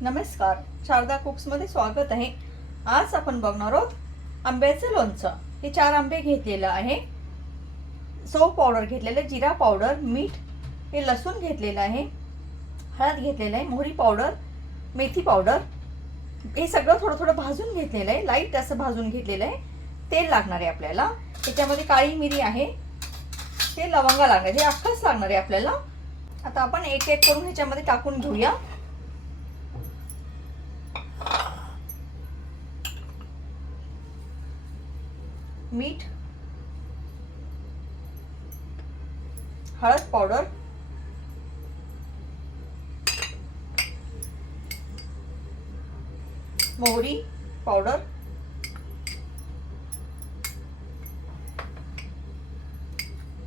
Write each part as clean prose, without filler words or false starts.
नमस्कार, शारदा कुक्समध्ये स्वागत आहे। आज आपण बघणार आहोत आंब्याचं लोणचं। हे 4 आंबे घेतलेलं आहे, सौंफ पावडर घेतलेलं, जिरा पावडर, मीठ, हे लसूण घेतलेलं आहे, हळद घेतलेलं आहे, मोहरी पावडर, मेथी पावडर, हे सगळं थोडं थोडं भाजून घेतलेलं आहे, लाईट असं भाजून घेतलेलं आहे। तेल लागणार आहे आपल्याला, त्याच्यामध्ये काळी मिरी आहे, हे लवंगा लागणार, हे अख्खंच लागणार आहे आपल्याला। आता आपण एक एक करून ह्याच्यामध्ये टाकून घेऊया। मीठ, हळद पावडर, मोहरी पावडर,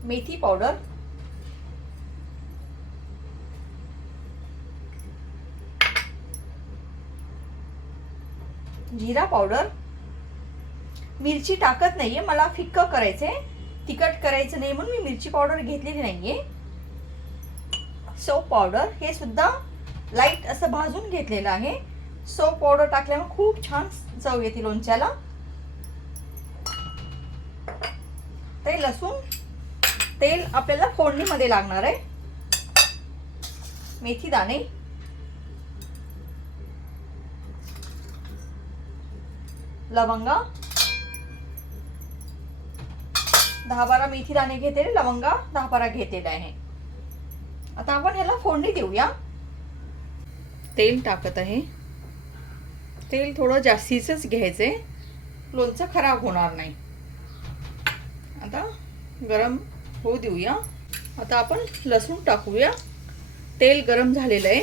मेथी पावडर, जिरा पावडर। मिरची टाकत नाहीये, मला फिक्क करायचंय, तिखट करायचं नाही म्हणून मी मिरची पावडर घेतलेली नाहीये। सौंफ पावडर, हे सुद्धा लाईट असं भाजून घेतलेलं आहे। सौंफ पावडर टाकल्यामुळे खूप छान चव येते लोणच्याला। ते लसूण, तेल आपल्याला फोडणीमध्ये लागणार आहे। मेथी दाणे, लवंगा, 10-12 मेथी दाणे घेतलेले, लवंगा 10-12 घेतलेले आहे। आता आपण ह्याला फोडणी देऊया। तेल टाकत आहे, तेल थोडं जास्तीच घ्यायचंय, लोणचं खराब होणार नाही। आता गरम होऊ देऊया। आता आपण लसूण टाकूया। तेल गरम झालेलं आहे,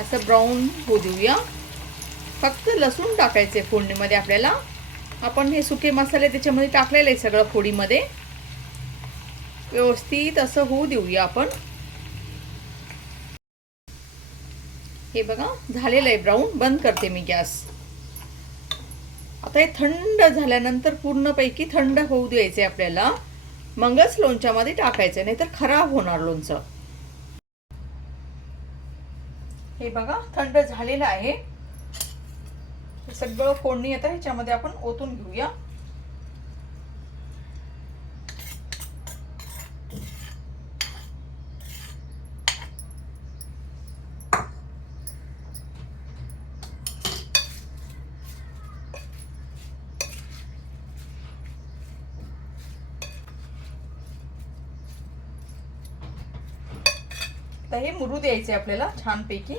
असं ब्राऊन होऊ देऊया। फक्त लसूण टाकायचे फोडणीमध्ये आपल्याला। आपण हे सुके मसाले त्याच्यामध्ये टाकलेले आहे सगळं फोडीमध्ये। व्यवस्थित असं होऊ देऊया आपण। हे बघा झालेलं आहे ब्राऊन। बंद करते मी गॅस। आता हे थंड झाल्यानंतर पूर्णपैकी थंड होऊ द्यायचे आपल्याला, मगच लोणच्यामध्ये टाकायचं, नाहीतर खराब होणार लोणचं। हे बघा थंड झालेलं आहे। हे सगळं फोडणी आता ह्याच्यामध्ये आपण ओतून घेऊया। तर हे मुरू द्यायचे आपल्याला छानपैकी।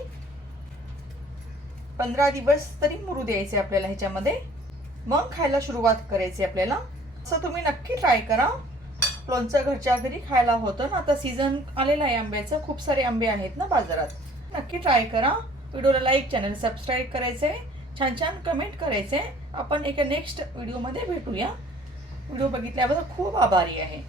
15 दिवस तरी मुरू द्यायचे आपल्याला ह्याच्यामध्ये, मग खायला सुरुवात करायची आपल्याला। असं तुम्ही नक्की ट्राय करा। लोणचं घरच्या घरी खायला होतं ना, आता सीझन आलेला आहे आंब्याचं, खूप सारे आंबे आहेत ना बाजारात। नक्की ट्राय करा। व्हिडिओला लाईक, चॅनल सबस्क्राईब करायचे, छान छान कमेंट करायचे। आपण एका नेक्स्ट व्हिडिओमध्ये भेटूया। व्हिडिओ बघितल्याबद्दल खूप आभारी आहे।